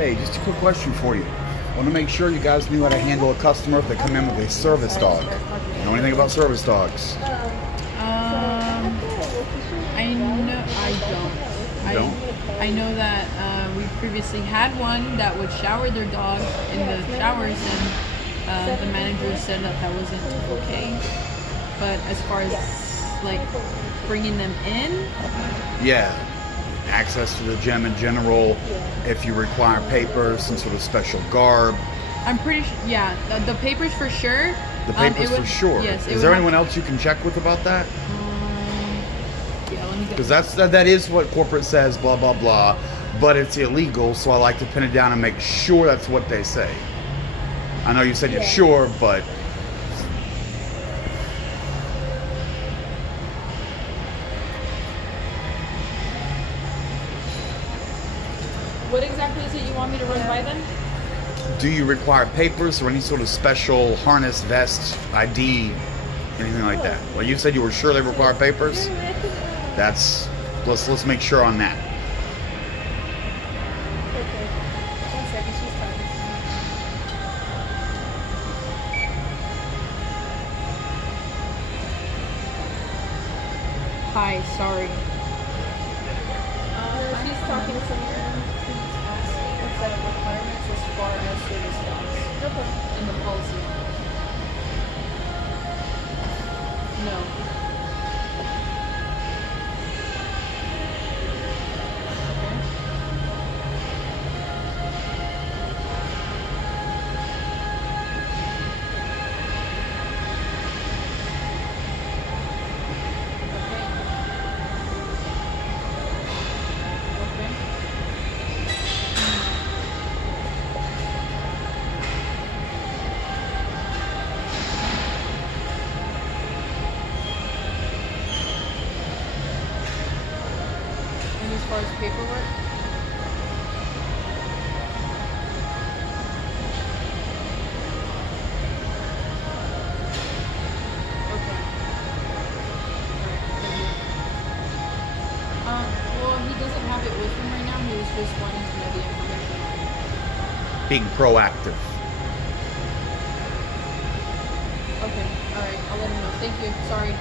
Hey, just a quick question for you. I want to make sure you guys knew how to handle a customer if they come in with a service dog. You know anything about service dogs? I know I don't. You don't? I know that we previously had one that would shower their dog in the showers, and the manager said that wasn't okay. But as far as like bringing them in, Yeah. Access to the gym in general, if you require papers, some sort of special garb. I'm pretty sure. Yeah, the papers for sure. The papers for sure. Yes. Is there anyone else you can check with about that? Yeah, let me get. Because that is what corporate says, blah, blah, blah. But it's illegal, so I like to pin it down and make sure that's what they say. I know you said you're sure, but... What exactly is it you want me to run by then? Do you require papers or any sort of special harness, vest, ID, anything like that? Well, you said you were sure they require papers. Let's make sure on that. Okay. 1 second, she's talking to me. Hi, sorry. She's talking to someone. Please ask what set of requirements as far as service dogs. No problem. In the policy. No. And as far as paperwork? Okay. Well, he doesn't have it with him right now. He was just wanting to know the information on it. Being proactive. Okay, alright, I'll let him know. Thank you. Sorry.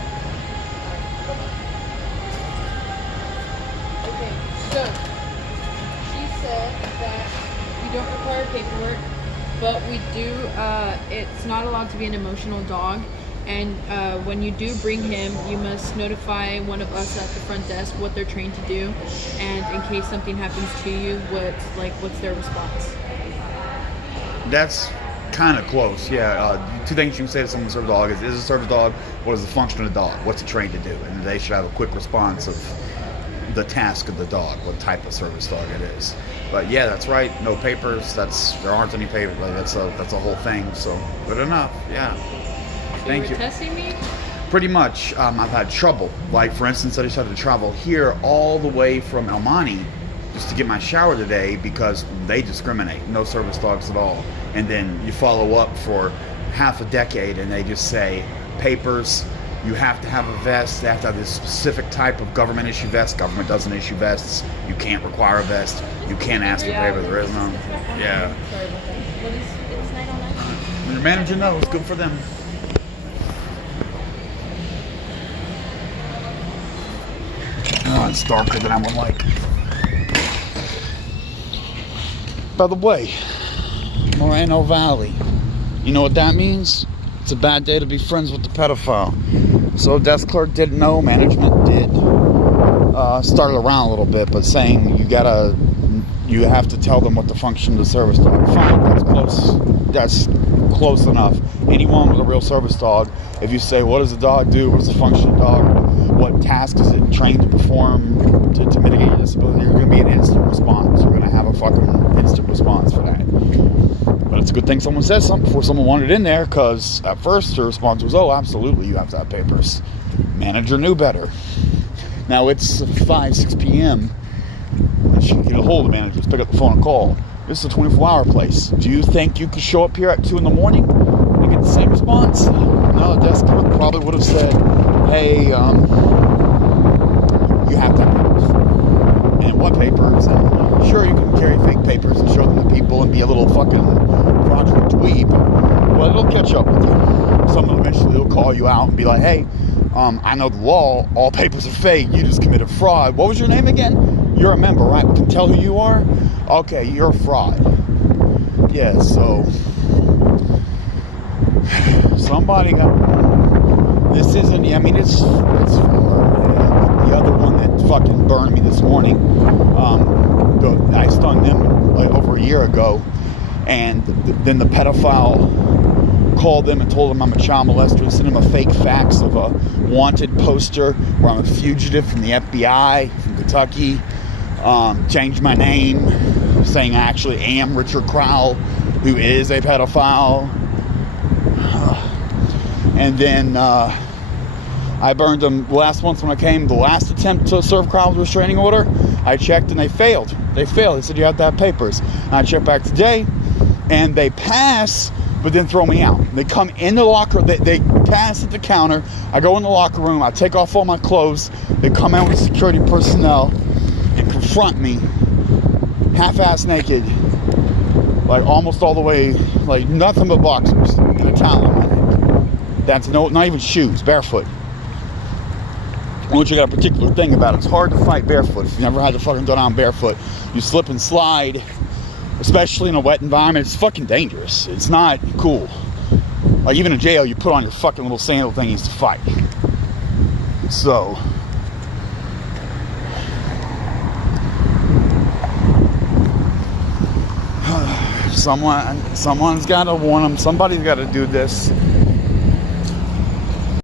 Okay, so she said that we don't require paperwork, but we do, it's not allowed to be an emotional dog. And when you do bring him, you must notify one of us at the front desk what they're trained to do, and in case something happens to you, what's their response? That's kind of close, yeah. Two things you can say to someone with a service dog is a service dog, what is the function of the dog? What's it trained to do? And they should have a quick response of the task of the dog, what type of service dog it is. But yeah, that's right. No papers. There aren't any papers. Like, that's a whole thing. So good enough. Yeah. Thank you. You were testing me? Pretty much. I've had trouble. Like for instance, I just had to travel here all the way from El Monte just to get my shower today because they discriminate. No service dogs at all. And then you follow up for half a decade and they just say papers. You have to have a vest. They have to have this specific type of government issue vest. Government doesn't issue vests. You can't require a vest. You can't ask for paper. There is none. Yeah. Sorry about that. What is it's 909? When your manager knows, good for them. Oh, it's darker than I would like. By the way, Moreno Valley. You know what that means? It's a bad day to be friends with the pedophile. So desk clerk didn't know, management did. Started around a little bit, but saying you have to tell them what the function of the service dog. Fine, that's close. That's close enough. Anyone with a real service dog, if you say, what does the dog do? What is the function of the dog? What task is it trained to perform to mitigate your disability? You're going to be an instant response. You're going to have a fucking instant response for that. But it's a good thing someone says something before someone wanted in there, because at first the response was, oh, absolutely, you have to have papers. Manager knew better. Now it's 6 p.m. She can get a hold of the managers, pick up the phone and call. This is a 24-hour place. Do you think you could show up here at 2 in the morning and get the same response? No, the desk clerk probably would have said, hey, you have to have papers. And what papers? And Sure, you can carry fake papers and show them to people and be a little fucking fraudulent dweeb, but it'll catch up with you. Someone eventually will call you out and be like, hey, I know the law, all papers are fake, you just committed fraud. What was your name again? You're a member, right? We can tell who you are? Okay, you're a fraud. Yeah, so somebody got, this isn't, I mean, it's the other one that fucking burned me this morning, I stung them like over a year ago, and then the pedophile called them and told them I'm a child molester and sent them a fake fax of a wanted poster where I'm a fugitive from the FBI from Kentucky, changed my name, saying I actually am Richard Crowell, who is a pedophile. And then I burned them last month when I came, the last attempt to serve Crowell's restraining order. I checked and they failed. They said you have to have papers. And I checked back today and they pass, but then throw me out. They come in the locker, they pass at the counter. I go in the locker room, I take off all my clothes. They come out with security personnel and confront me, half-ass naked, like almost all the way, like nothing but boxers and a towel on my neck. That's not even shoes, barefoot. Once you got a particular thing about it, it's hard to fight barefoot. If you've never had to fucking go down barefoot, you slip and slide, especially in a wet environment. It's fucking dangerous. It's not cool. Like even in jail, you put on your fucking little sandal thingies to fight. So someone's got to warn them. Somebody's got to do this.